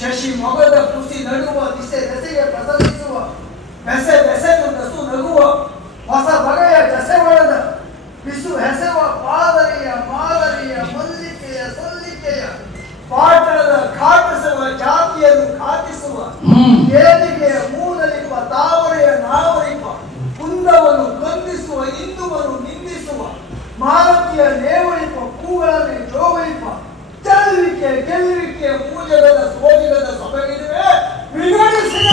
ಶಶಿ ಮೊಗದ ಕುಸಿ ನಡುವ ದಿಸೆ ದೆಸೆಗೆ ಪ್ರಸರಿಸುವ ಬೆಸೆ ಬೆಸೆದು ನಸು ನಗುವ ಹೊಸ ಬಗೆಯ ಜಸೆವಳದ ಬಿಸು ಹೆಸೆವ ಪಾದರಿಯ ಮಾದರಿಯ ಮಲ್ಲಿಕೆಯ ಸಲ್ಲಿಕೆಯ ಪಾಟಣದ ಘಾಟಿಸುವ ಜಾತಿಯನ್ನು ಘಾಟಿಸುವ ಏಳಿಗೆಯ ಮೂದಲಿಪ ತಾವರೆಯ ನಾವರಿಪ ಕುಂದವನ್ನು ಕಂದಿಸುವ ಇಂದುವನ್ನು ನಿಂದಿಸುವ ಮಾಲತಿಯ ನೇವಳಿಪ ಕೂಗಳನ್ನು ಜೋವಳಿಪ ಚೆಲ್ಲುವಿಕೆ ಗೆಲ್ಲುವಿಕೆ ಮೂಜಗದ ಸೋಜಿಗದ ಸೊಬಗಿದುವೆ ವಿಗಡಿಸಿದ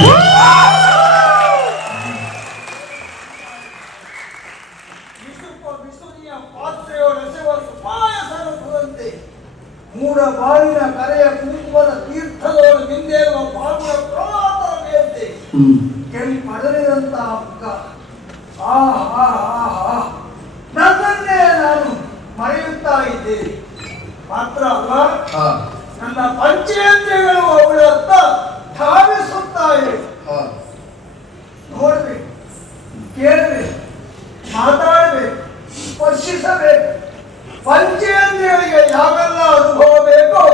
ಬಿಸುನಿಯ ಪಾತ್ರೆಯೊಳೆಸೆವ ಸುಪಾಯಸರದಂತೆ ಮೂಡ ಬಾಳಿನ ಕರೆಯ ಕುಂಕುಮದ ತೀರ್ಥದೊಳು ಮಿಂದೇರುವ ಬಾಳುವ ಪ್ರವಾಹದಂತೆ ಕೆಳಿ ಪಡಲಿದಂತಹ ಮುಖ ನನ್ನನ್ನೇ ನಾನು ಮರೆಯುತ್ತಾ ಇದ್ದೇನೆ. ಮಾತ್ರ ಅಲ್ಲ, ನನ್ನ ಪಂಚೇಂದ್ರಿಯಗಳು ಅವಳತ್ತ ಧಾವಿಸುತ್ತಾ ಇವೆ. ನೋಡ್ಬೇಕು, ಕೇಳಬೇಕು, ಮಾತಾಡಬೇಕು, ಸ್ಪರ್ಶಿಸಬೇಕು. ಪಂಚೇಂದ್ರಿಯಗಳಿಗೆ ಯಾವೆಲ್ಲ ಅನುಭವ ಬೇಕೋ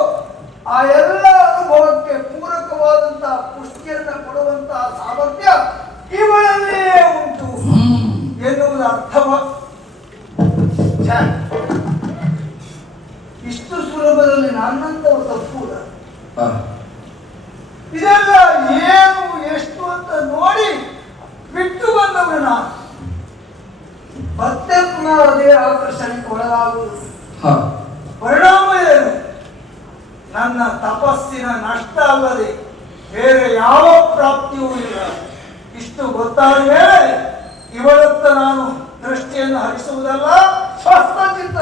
ಆ ಎಲ್ಲ ಅನುಭವಕ್ಕೆ ಪೂರಕವಾದಂತಹ ಪುಷ್ಟಿಯನ್ನು ಕೊಡುವಂತಹ ಸಾಮರ್ಥ್ಯ ಇವಳಲ್ಲೇ ಉಂಟು ಎನ್ನುವುದು ಅರ್ಥವ. ಇಷ್ಟು ಸುಲಭದಲ್ಲಿ ನನ್ನಂತವ ತಪ್ಪುದ. ಇದೆಲ್ಲ ಏನು ಎಷ್ಟು ಅಂತ ನೋಡಿ ಬಿಟ್ಟು ಬಂದವನು ನಾನು. ಮತ್ತೆ ಪುನಃ ಅದೇ ಆಕರ್ಷಣೆಗೆ ಒಳಗಾಗುವುದು. ಪರಿಣಾಮ ಏನು? ನನ್ನ ತಪಸ್ಸಿನ ನಷ್ಟ ಅಲ್ಲದೆ ಬೇರೆ ಯಾವ ಪ್ರಾಪ್ತಿಯೂ ಇಲ್ಲ. ಇಷ್ಟು ಗೊತ್ತಾದ ಮೇಲೆ ಇವಳತ್ತ ನಾನು ದೃಷ್ಟಿಯನ್ನು ಹರಿಸುವುದಲ್ಲ, ಸ್ವಸ್ಥಚಿತ್ತ